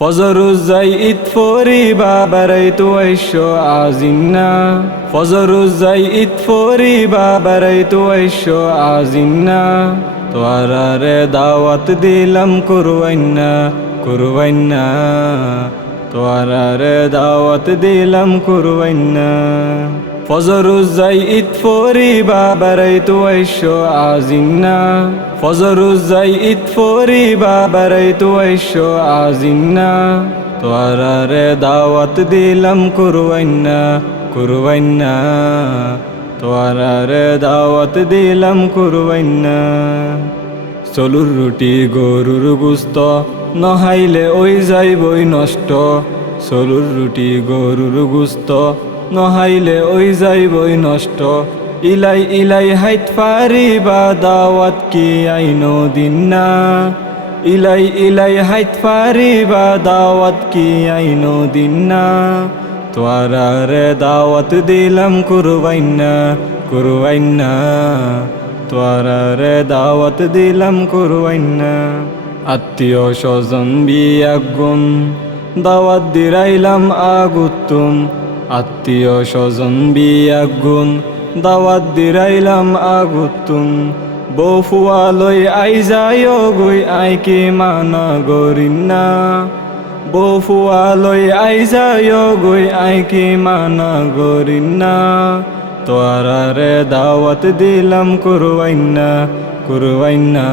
ফজরুজ্জাই ইত ফরি বাবারাই তো ঐশ্য আজিন্না। ফজরুজ্জাই ইত ফরি বাবারাই তো ঐশ্য আজিন্না। তোয়ারারে দাওয়াত দিলাম করুয়াইন্না করুয়াইন্না তোয়ারারে দাওয়াত দিলাম করুয়াইন্না ফজরুজ্জাই ইত ফরি বাবারাই তো ঐশ্য আজিন্না। ফজরুজ্জাই ইত ফরি বাবারাই তো ঐশ্য আজিন্না। তোয়ারারে দাওয়াত দিলাম করুয়াইন্না করুয়াইন্না তোয়ারারে দাওয়াত দিলাম করুয়াইন্না চলুর রুটি, গরুর গুস্ত, নহাইলে ওই যাইবই নষ্ট। চলুর রুটি, গরুর গুস্ত, নহাইলে ওই যাইবই নষ্ট। ইলাই ইলাই হাইত পারিবা দাওয়াত কি আইনো দিন না? ইলাই ইলাই হাইত পারিবা দাওয়াত কি আইনো দিন তোয়ারারে দাওয়াত দিলাম কুরবাইন্না কুরবাইন্না তোয়ারারে দাওয়াত দিলাম কুরবাইন্না আত্মীয় স্বজন বিয়াগুন দাওয়াত দিরাইলাম আগুতুম আত্মীয় স্বজন বিয়াগুন দাওয়াত দিরাইলাম আগুতুম বফুয়ালই আই যায় গই আইকে মানা গরিন্না। বফুয়ালই আই যায় গই আইকে মানা গরিন্না। তোয়ারারে দাওয়াত দিলাম কুরওয়াইন্না কুরওয়াইন্না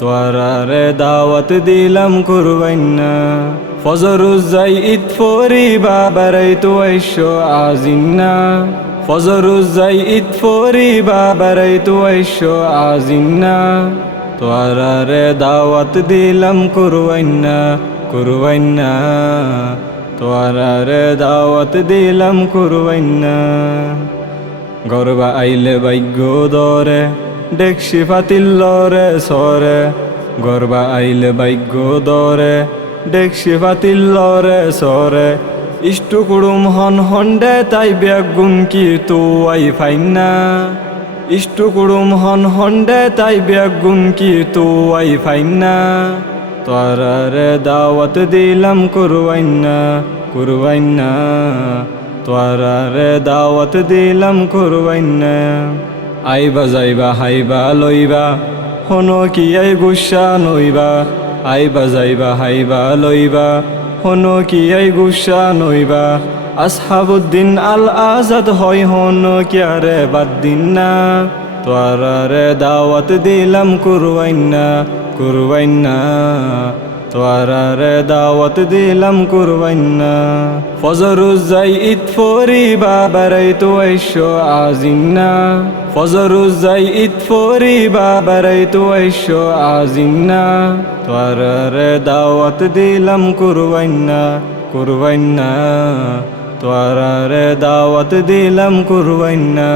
তোয়ারারে দাওয়াত দিলাম কুরওয়াইন্না ফজরুজ্জাই ইত ফরি বাবারাই তো ঐশ্য আজিন্না। ফজরুজ্জাই ইত ফরি বাবারাই তো ঐশ্য আজিন্না। তোয়ারারে দাওয়াত দিলাম কুরওয়াইন্না কুরওয়াইন্না তোয়ারারে দাওয়াত দিলাম কুরওয়াইন্না গরবা আইলে ভাগ্য দরে ডেকশি ফাতিল্লরে সরে। গরবা আইলে ভাগ্য দরে ডেকশি ফাতিল্লরে সরে। ইষ্টু কুড়ুম হন হন্ডে, তাই বেগুন কি তু আই ফাইনা। ইষ্টু কুড়ুম হন হন্ডে, তাই বেগুন কি তু আই ফাইনা। তোয়ারারে দাওয়াত দিলাম কুরওয়াইন্না কুরওয়াইন্না তোয়ারারে দাওয়াত দিলাম কুরওয়াইন্না আইবা যাইবা, হাইবা লইবা, হনো কি আই গুসা নইবা। আইবা যাইবা, হাইবা লইবা, হনো কি আই গুসা নইবা। আসহাবুদ্দিন আল আজাদ হয়, হনো কিয়ারে বাদ দিন না। তোয়ারারে দাওয়াত দিলাম কুরওয়াইন্না কুরওয়াইন্না তোয়ারারে দাওয়াত দিলাম কুরওয়াইন্না ফজরুজ্জাই ইত ফরি বাবারাই তো ঐশ্য আজিন্না ফজরুজ্জাই ইত ফরি বাবারাই তো ঐশ্য আজিন্না তোয়ারারে দাওয়াত দিলাম কুরওয়াইন্না কুরওয়াইন্না তোয়ারারে দাওয়াত দিলাম কুরওয়াইন্না